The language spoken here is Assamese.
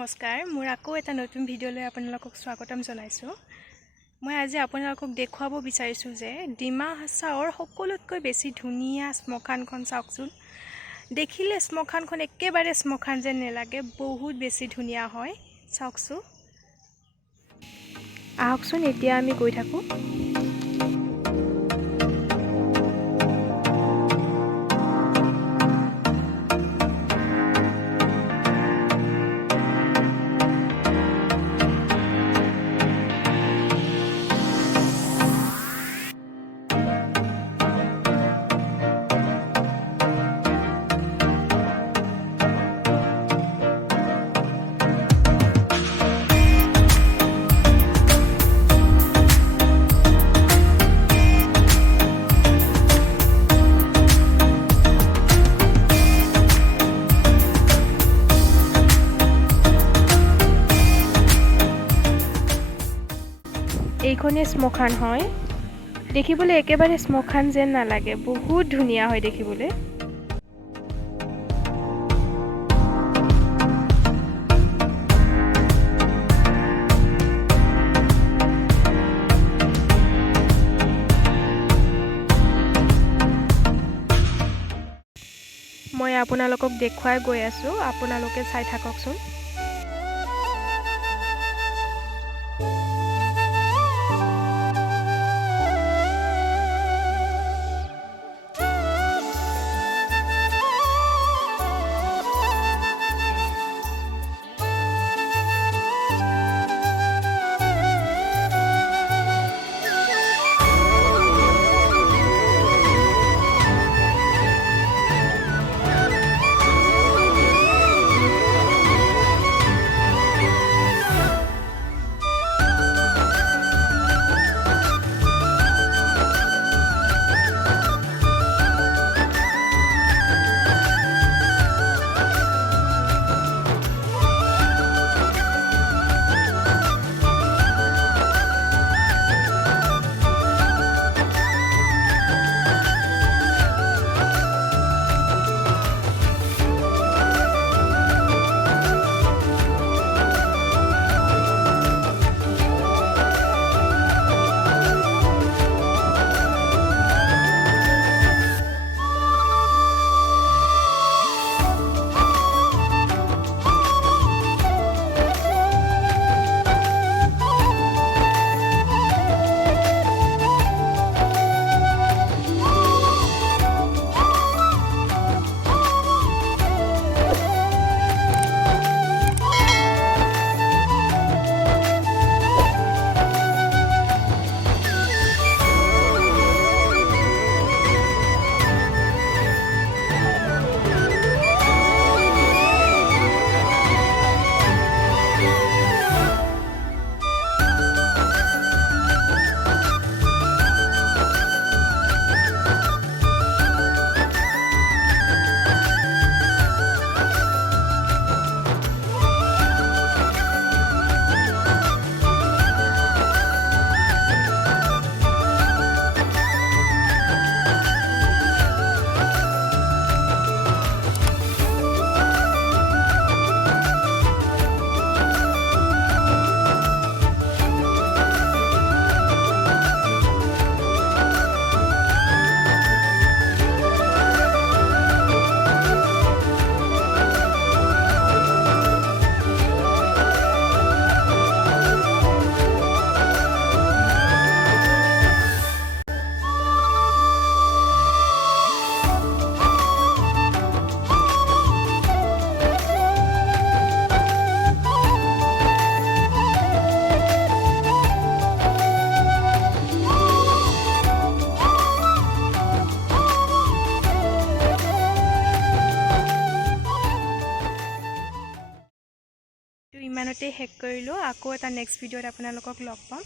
নমস্কাৰ মোৰ আকৌ এটা নতুন ভিডিঅ'লৈ আপোনালোকক স্বাগতম জনাইছোঁ। মই আজি আপোনালোকক দেখুৱাব বিচাৰিছোঁ যে ডিমা হাছাওৰ সকলোতকৈ বেছি ধুনীয়া শ্মশানখন চাওকচোন। দেখিলে শ্মশানখন একেবাৰে শ্মশান যেন নেলাগে, বহুত বেছি ধুনীয়া হয়। চাওকচোন, আহকচোন এতিয়া আমি গৈ থাকোঁ। এইখনে শ্মশান হয়, দেখিবলৈ একেবাৰে শ্মশান যেন নালাগে, বহুত ধুনীয়া হয় দেখিবলৈ। মই আপোনালোকক দেখুৱাই গৈ আছোঁ, আপোনালোকে চাই থাককচোন। ইমানতে শেষ কৰিলোঁ। আকৌ এটা নেক্সট ভিডিঅ'ত আপোনালোকক লগ পাম।